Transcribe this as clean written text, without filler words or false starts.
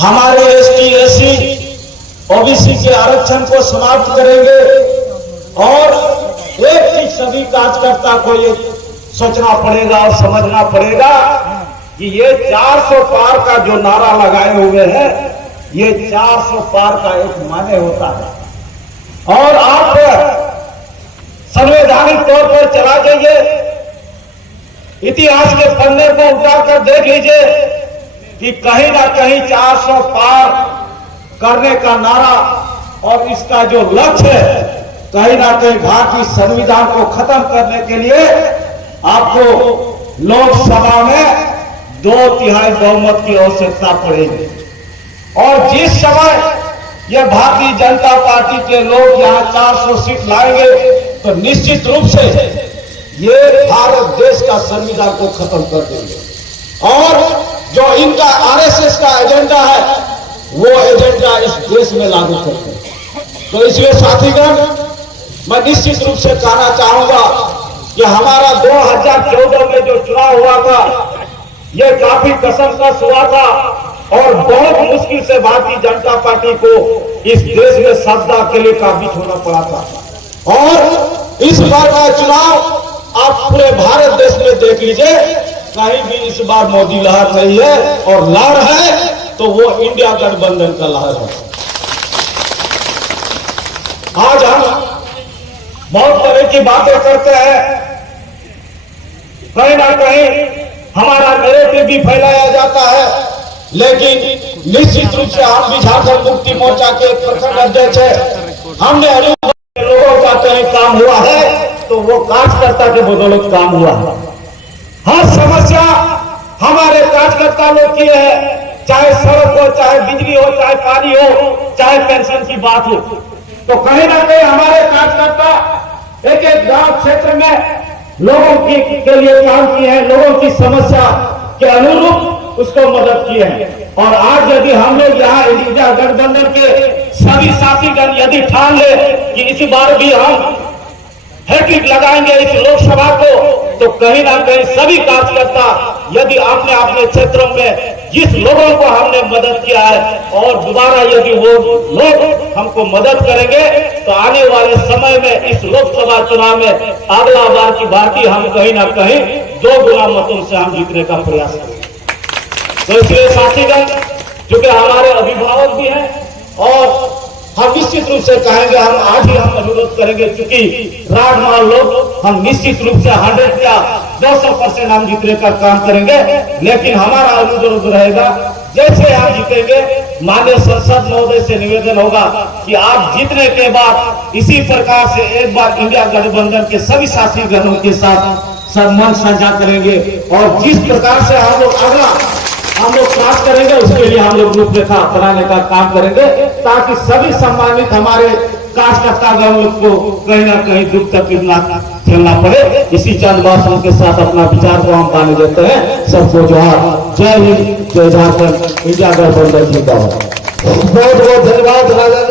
हमारे ST SC OBC के आरक्षण को समाप्त करेंगे। और एक चीज सभी कार्यकर्ता को ये सोचना पड़ेगा और समझना पड़ेगा कि ये 400 पार का जो नारा लगाए हुए हैं, ये 400 पार का एक माने होता है। और आप संवैधानिक तौर पर चला जाइए, इतिहास के पन्ने को उठाकर देख लीजिए कि कहीं ना कहीं 400 पार करने का नारा और इसका जो लक्ष्य है, कहीं ना कहीं भारतीय संविधान को खत्म करने के लिए आपको लोकसभा में 2/3 बहुमत की आवश्यकता पड़ेगी। और जिस समय यह भारतीय जनता पार्टी के लोग यहां 400 सीट लाएंगे तो निश्चित रूप से ये भारत देश का संविधान को खत्म कर देंगे। और जो इनका आरएसएस का एजेंडा है, वो एजेंडा इस देश में लागू करते हैं। तो इसलिए साथीगण, मैं निश्चित रूप से कहना चाहूंगा कि हमारा 2014 में जो चुनाव हुआ था, यह काफी कसमकस हुआ था और बहुत मुश्किल से भारतीय जनता पार्टी को इस देश में सत्ता के लिए काबिज होना पड़ा था। और इस बार का चुनाव आप पूरे भारत देश में देख लीजिए, कहीं भी इस बार मोदी लहर नहीं है, और लहर है तो वो इंडिया गठबंधन का लहर है। आज हम बहुत तरह की बातें करते हैं, कहीं ना कहीं हमारा नैरेटिव भी फैलाया जाता है, लेकिन निश्चित रूप से हम भी झारखंड मुक्ति मोर्चा के प्रखंड अध्यक्ष है। हमने लोगों का कहीं काम हुआ है तो वो कार्यकर्ता के बदौलत काम हुआ है। हर समस्या हमारे कार्यकर्ता लोग की है, चाहे सड़क हो, चाहे बिजली हो, चाहे पानी हो, चाहे पेंशन की बात हो। तो कहीं ना कहीं हमारे कार्यकर्ता एक एक गांव क्षेत्र में लोगों के लिए काम किए हैं, लोगों की समस्या के अनुरूप उसको मदद किए हैं। और आज यदि हम लोग यहाँ इंडिया गठबंधन के सभी साथीगण यदि ठान ले कि इस बार भी हम हैट्रिक लगाएंगे इस लोकसभा को, तो कहीं ना कहीं सभी कार्यकर्ता यदि अपने अपने क्षेत्रों में जिस लोगों को हमने मदद किया है और दोबारा यदि वो लोग हमको मदद करेंगे, तो आने वाले समय में इस लोकसभा चुनाव में अगला बार की बात हम कहीं ना कहीं 2 गुना मतों से हम जीतने का प्रयास करेंगे। तो इसलिए साथीगण, चूंकि हमारे अभिभावक भी हैं और हम निश्चित रूप से कहेंगे, हम आज ही हम अनुरोध करेंगे, चूंकि राजमान लोग हम निश्चित रूप से 100 या 200% हम जीतने का काम करेंगे। लेकिन हमारा अनुरोध रहेगा, जैसे आप जीतेंगे, माननीय सांसद महोदय से निवेदन होगा कि आप जीतने के बाद इसी प्रकार से एक बार इंडिया गठबंधन के सभी साथी गणों के साथ सम्मान साझा करेंगे। और जिस प्रकार से हम लोग अगला प्राप्त करेंगे, उसके लिए हम लोग रूपरेखा बनाने का काम करेंगे, ताकि सभी सम्मानित हमारे कार्यकर्ता को कहीं ना कहीं दुख तकलीफ ना झेलना पड़े। इसी चंद बातों के साथ अपना विचार को हम पाने देते हैं। सबको जोहार, जय हिंद, जय झारखंड, इंडिया गठबंधन जिंदाबाद। बहुत बहुत धन्यवाद राजा।